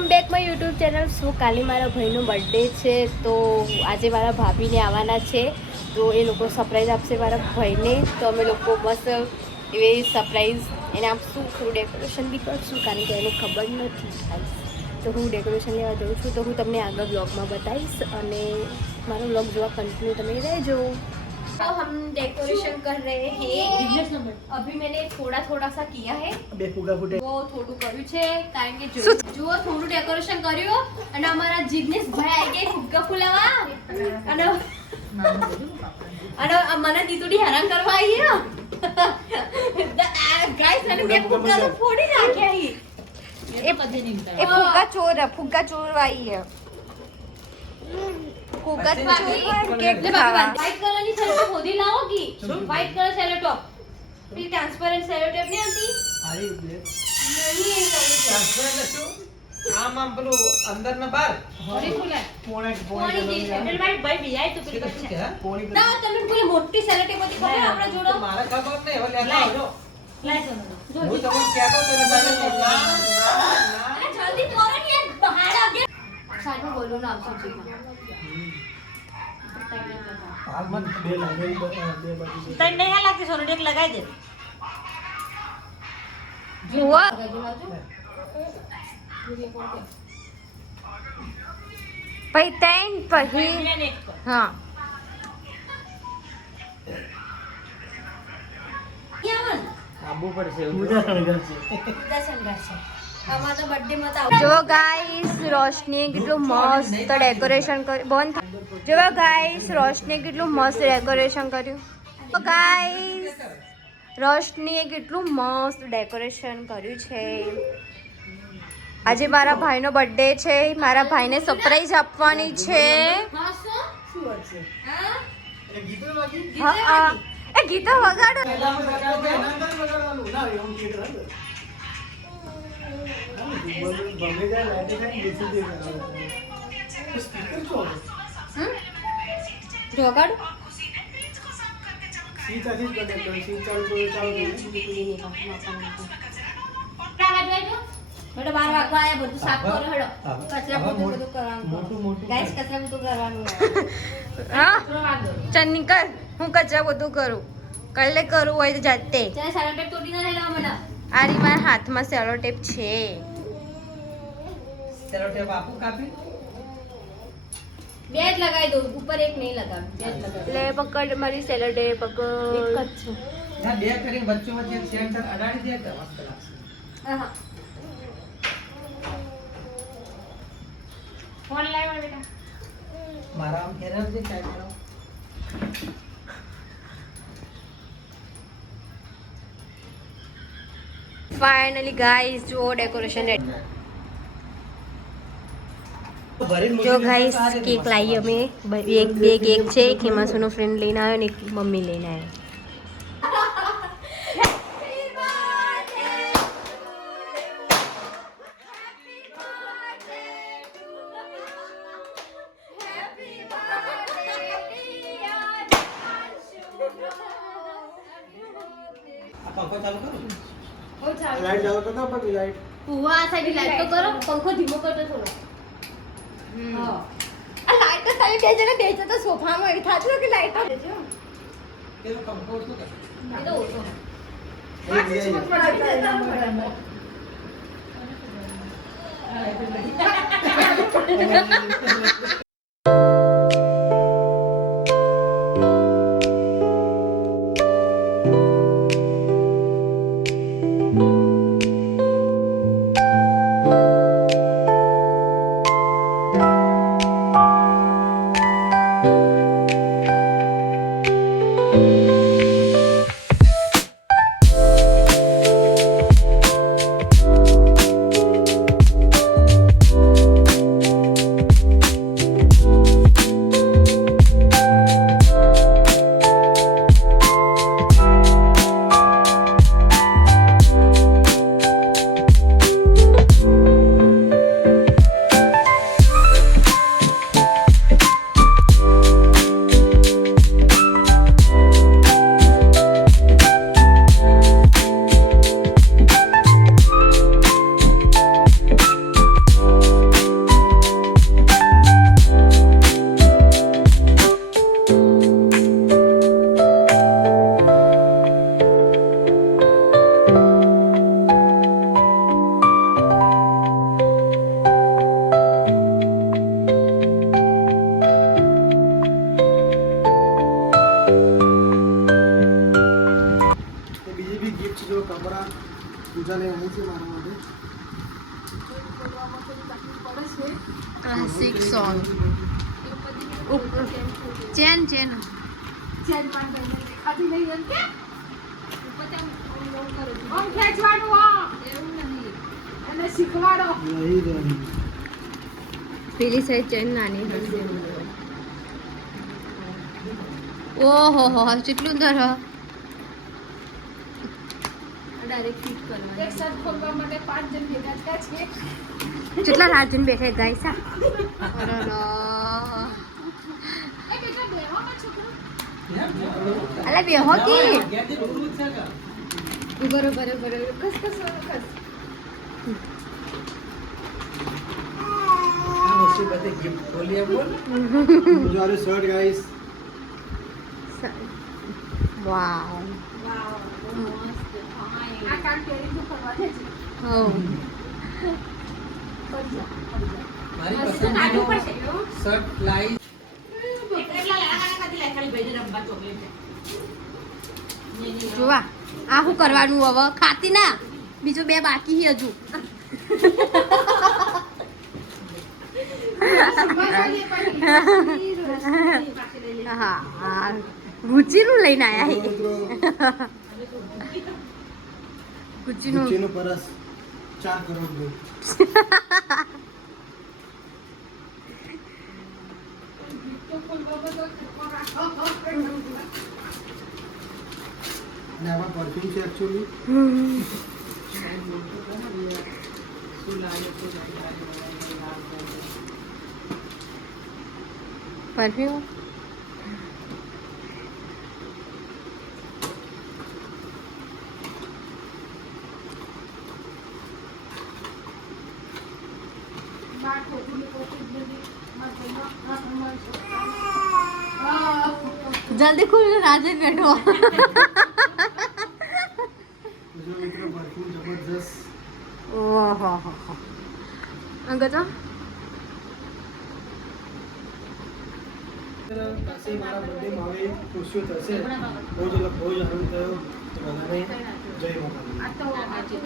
Welcome back my YouTube channel. So કાલે મારા ભાઈનો બર્થડે છે, તો આજે મારા ભાભીને આવવાના છે, તો એ લોકો સરપ્રાઈઝ આપશે મારા ભાઈને. તો અમે લોકો બસ એવી સરપ્રાઈઝ એને આપશું, થોડું ડેકોરેશન બી કરશું, કારણ કે એને ખબર નથી ખાઈશ. તો હું ડેકોરેશન લેવા જાઉં છું, તો હું તમને આગળ બ્લોગમાં બતાવીશ, અને મારો બ્લોગ જોવા કન્ટિન્યू તમે રહેજો. तो हम डेकोरेशन कर रहे हैं. अभी मैंने थोड़ा सा किया है. वो થોડું કર્યું છે, કારણ કે જો થોડું ડેકોરેશન કર્યું અને અમારા જીગ્નેશ ભાઈ આવી ગયા ફુગ્ગા ફુલાવા અને મને દીતુડી હેરાન કરવા આવી ગાઈસ. અને બે ફુગ્ગા તો ફોડી નાખ્યા હી. એ ફુગ્ગા ચોરવાઈ है. ફુગ્ગા ચોરવા કેક ખાવા. વ્હાઈટ કલરની સેલો ટેપ હોદી લાવોગી. વ્હાઈટ કલર સેલો ટેપ, પેલી ટ્રાન્સપરન્ટ સેલો ટેપ નહીં હતી. આરી બ્લેક નહીં એ ટ્રાન્સપરન્ટ શું આમ પેલું અંદર ને બહાર હોડી ફુલાય પોણે પોણી સેલો ભાઈ બીજાય તો પેલી શું કે પોણી ના તમે પેલી મોટી સેલો ટેપ હતી ખબર આપણા જોડો. મારા ખબર નહીં હવે લેતા આવજો. લાય સોનો જો હું તમને કહેતો તો ને ના અરે જલ્દી કરો ને યાર, બહાર આગે સાઈડમાં બોલો ના આવશે જીમાં. હાલ મત બે લાગે બે બાજુ તને નહીં હા લાગતી સોનો ટેક લગાઈ દે. જુઓ પછી તૈન પછી મેં એક પર. હા આબુ પડશે જો ગાઈસ રોશની કેટલું મસ્ત ડેકોરેશન કર્યું. બંધ જો ગાઈસ રોશની કેટલું મસ્ત ડેકોરેશન કર્યું. તો ગાઈસ રોશનીએ કેટલું મસ્ત ડેકોરેશન કર્યું છે. આજે મારા ભાઈનો બર્થડે છે, મારા ભાઈને સરપ્રાઈઝ આપવાની છે. હા એ ગીતો વગાડો. વગાડો. હેડો 12 વાગવા આયા, બધું સાફ કરો. હેડો કચરા બધું કરવાનું. ગાઈસ કચરા બધું કરવાનું. હા ચન્ની કર, હું કચરા બધું કરું. કલ્લે કરું હોય તો જાતે. ચાલ સેલો ટેપ તોડી ના લેવા મને. આ રી મારા હાથમાં સેલો ટેપ છે. સેલો ટેપ આપું કાપી બે જ લગાવી દઉં, ઉપર એક નહીં લગાવું. બે જ લગાવી. લે પકડ મારી સેલો ટેપ પકડ. એક જ છે. ના બે કરીને વચ્ચે વચ્ચે સેન્ટર અડાડી દે તો મસ્ત લાગશે. હા ફોન લાવ્યો બેટા. મારા આમ એરર જે કાઈ કરો ફાઇનલી ગાઈસ જો ડેકોરેશન રેડી. જો ગાઈસ કેક લાવી અમે એક બે કેક છે. એક હિમાસુનો ફ્રેન્ડ લઈને આવ્યો ને એક મમ્મી લઈને આવ્યો. આ પંખો ચાલુ કરો. લાઈટ ચાલુ કરતા પછી લાઈટ પુવા આ સાઈડ લાઈટ તો કરો, પંખો ધીમો કરતો થોડો. હા આ લાઈટ તો સાઈડ બે જણા બેસે તો સોફામાં એવી થાતું કે લાઈટ તો દેજો. પેલો પંખો શું કરે એ તો ઓછો. ક્લાસિક સોંગ ચેન ચેન પેલી સાઈડ ચેન નાની હશે ઓહો હો કેટલું દર ડાયરેક્ટ ફિટ કરવાનું કેટલા રાજન બેઠા ગાઈસ અલે બેહો કી બરોબર કસ કસ કસ मुझसे बता गिफ्ट खोलिए बोल मुझे शर्ट गाइस વાવ હો મારી પસંદગીનો શર્ટ લાઈ જોવા આ શું કરવાનું હવે ખાતી ના બીજું બે બાકી છે હજુ હા ગુચીનું લઈને આયા ગુચીનું गुच्ची परस 4 करोड़ दो ને આમાં પરફ્યુમ છે एक्चुअली પરફ્યુમ जल्दी खुल राजे बैठो जो मित्र परफ्यूम जबरदस्त ओहो अंगत કાશી મારા બર્થડે માં આવે ખુશીઓ થશે બહુ જ આનંદ થયો તો બધાને જય માતાજી